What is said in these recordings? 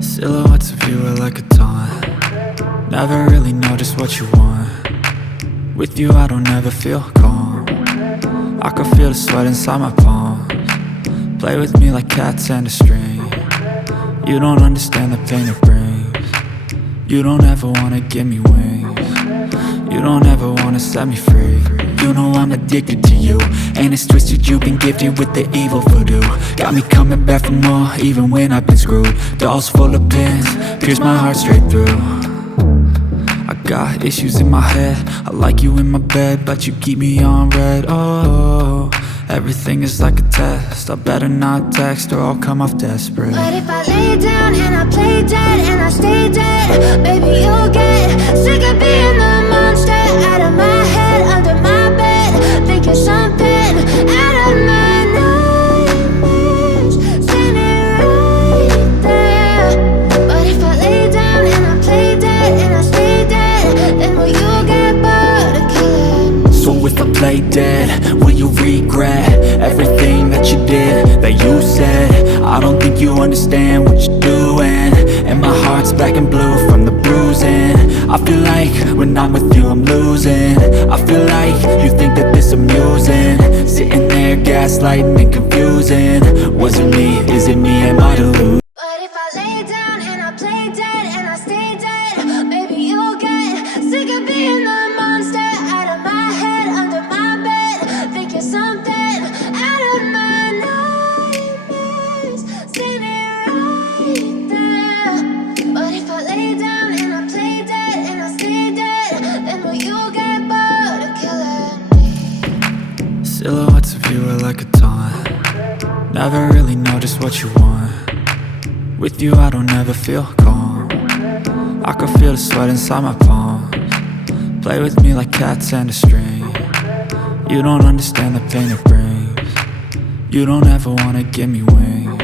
Silhouettes of you are like a taunt. Never really know just what you want. With you I don't ever feel calm. I can feel the sweat inside my palms. Play with me like cats and a string. You don't understand the pain it brings. You don't ever wanna give me wings. You don't ever wanna set me free. You know I'm addicted to you, and it's twisted, you've been gifted with the evil voodoo. Got me coming back for more, even when I've been screwed. Dolls full of pins, pierce my heart straight through. I got issues in my head, I like you in my bed, but you keep me on red. Oh, everything is like a test, I better not text or I'll come off desperate. But if I lay down and I play dead and I stay dead, baby you'll get sick of being the monster out of my head, under my bed, thinking something out of my nightmares, standing right there. But if I lay down and I play dead and I stay dead, then will you get bored of killing me? So if I play dead, will you regret everything that you did, that you said? I don't think you understand what you're doing, and my heart's black and blue from the bruising. I feel like when I'm with you I'm losing. I feel like gaslighting and confusing. Was it me? Is it me? Am I deluded? But if I lay down and I play dead and I stay dead, maybe you'll get sick of being the monster out of my head, under my bed, thinking something out of my nightmares, standing right there. But if I lay down and I play dead and I stay dead, then will you get bored of killing me? Silhouettes of you are like a taunt. Never really know just what you want. With you I don't ever feel calm. I can feel the sweat inside my palms. Play with me like cats and a string. You don't understand the pain it brings. You don't ever wanna give me wings.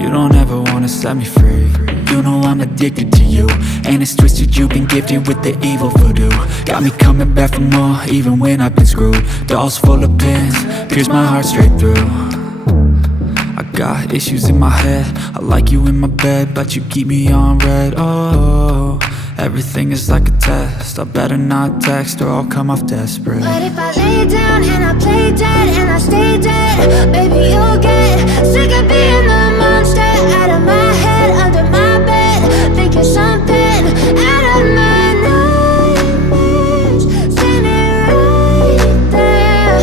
You don't ever wanna set me free. You know I'm addicted to you, and it's twisted, you've been gifted with the evil voodoo. Got me coming back for more, even when I've been screwed. Dolls full of pins, pierce my heart straight through. I got issues in my head, I like you in my bed, but you keep me on red. Oh, everything is like a test, I better not text or I'll come off desperate. But if I lay down and I play dead and I stay dead, baby you'll get sick of being the monster out of my head, under my bed, thinking something out of my nightmares, standing right there.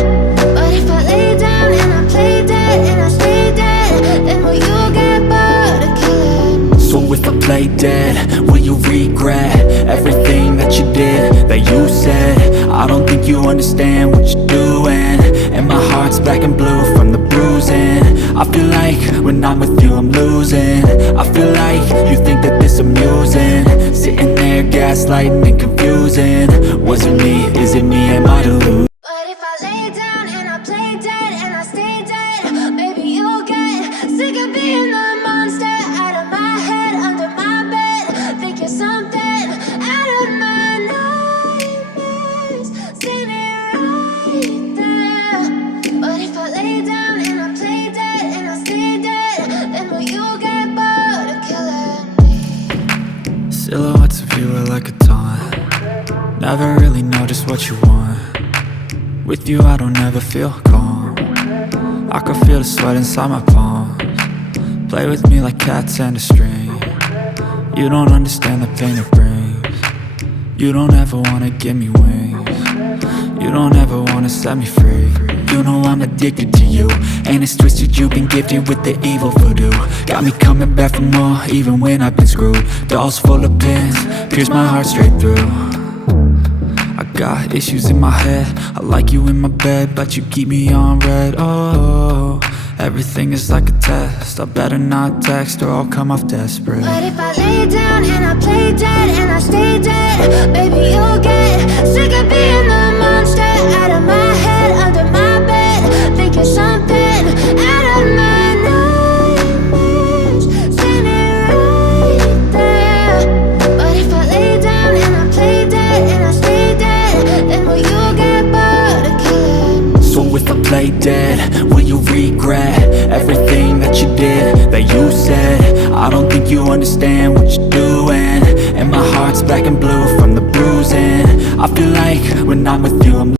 But if I lay down and I play dead and I stay dead, then will you get bored of killing me? So if I play dead, will you regret everything that you did, that you said? I don't think you understand what you're doing, and my heart's black and blue from the bruising. I feel like when I'm with you I'm losing. I feel like you think that this amusing, sitting there gaslighting and confusing. Was it me? Is it me? Am I deluded? But if I lay down and I play dead and I stay dead, maybe you'll get sick of being the monster out of my head, under my bed, thinking something out of my nightmares, standing right there. But if I lay down and I play dead and I stay dead, then will you get bored of killing me? Silhouettes of you are like a taunt. Never really know just what you want. With you I don't ever feel calm. I can feel the sweat inside my palms. Play with me like cats and a string. You don't understand the pain it brings. You don't ever wanna give me wings. You don't ever wanna set me free. You know I'm addicted to you, and it's twisted, you've been gifted with the evil voodoo. Got me coming back for more, even when I've been screwed. Dolls full of pins, pierce my heart straight through. I got issues in my head, I like you in my bed, but you keep me on red. Oh, everything is like a test, I better not text or I'll come off desperate. But if I lay down and I play dead and I stay dead, baby you'll get sick of being the monster out of my head, under my bed, thinking something out of my nightmares, standing right there. But if I lay down and I play dead and I stay dead, then will you get bored of killing me? So if I play dead, will you regret everything that you did, that you said? I don't think you understand what you're doing, and my heart's black and blue from the bruising. I feel like when I'm with you I'm